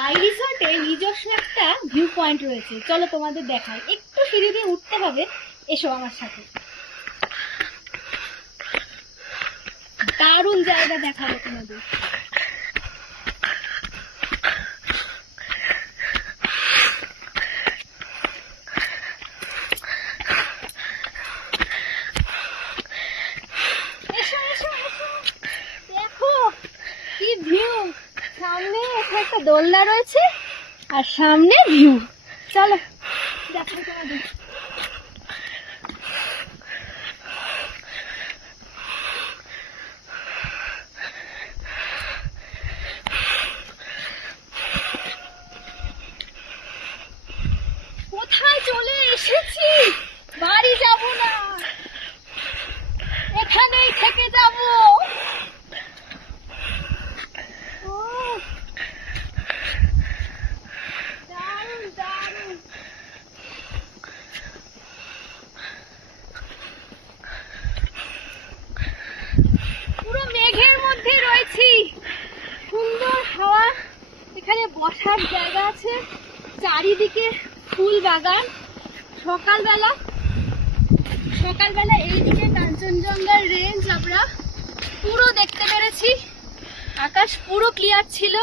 রাই রিসর্টে নিজস্ব একটা ভিউ পয়েন্ট রয়েছে, চলো তোমাদের দেখাই। একটু সিঁড়ি দিয়ে উঠতে হবে, এসো আমার সাথে। দারুণ জায়গা দেখাবো তোমাদের। এসো এসো এসো, দেখো কি ভিউ। সামনে একটা দোলনা রয়েছে আর সামনে ভিউ। চলো দেখাই তোমাদের। কোথায় চলে এসেছি, বাড়ি যাব না, এখানেই থেকে যাব। দারুণ দারুণ। পুরো মেঘের মধ্যে রয়েছি, সুন্দর হাওয়া, এখানে বসার জায়গা আছে, চারিদিকে ফুল বাগান। সকালবেলা এইদিকে কাঞ্চনজঙ্ঘার রেঞ্জ আমরা পুরো দেখতে পেরেছি। আকাশ পুরো ক্লিয়ার ছিল,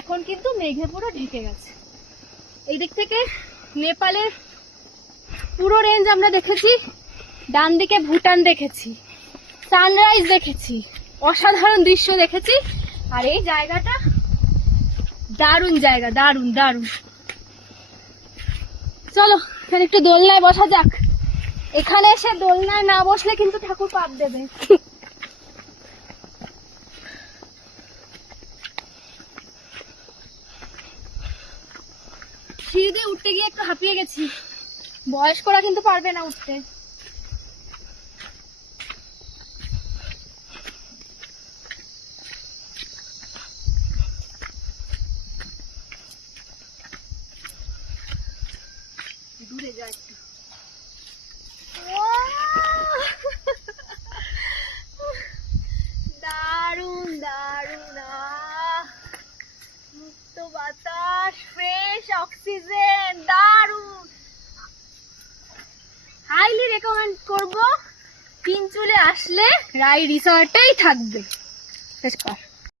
এখন কিন্তু মেঘে পুরো ঢেকে গেছে। এই দিক থেকে নেপালের পুরো রেঞ্জ আমরা দেখেছি, ডান দিকে ভুটান দেখেছি, সানরাইজ দেখেছি, অসাধারণ দৃশ্য দেখেছি। আর এই জায়গাটা দারুণ জায়গা, দারুণ দারুণ। চলো এখানে একটু দোলনায় বসা যাক। এখানে এসে দোলনায় না বসলে কিন্তু ঠাকুর পাপ দেবে। সিঁড়ি দিয়ে উঠতে গিয়ে একটু হাঁপিয়ে গেছি, বয়স্করা কিন্তু পারবে না উঠতে। দূরে যা একটু। দারুণ দারুণ, মুক্ত বাতাস, ফ্রেশ অক্সিজেন, দারুণ। হাইলি রেকমেন্ড করব, তিনচুলে আসলে রাই রিসর্টেই থাকবে।